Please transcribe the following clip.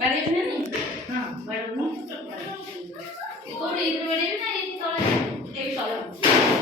बड़े भी नहीं हां बड़े नहीं ये तो एक बड़े भी ना एक तले एक तले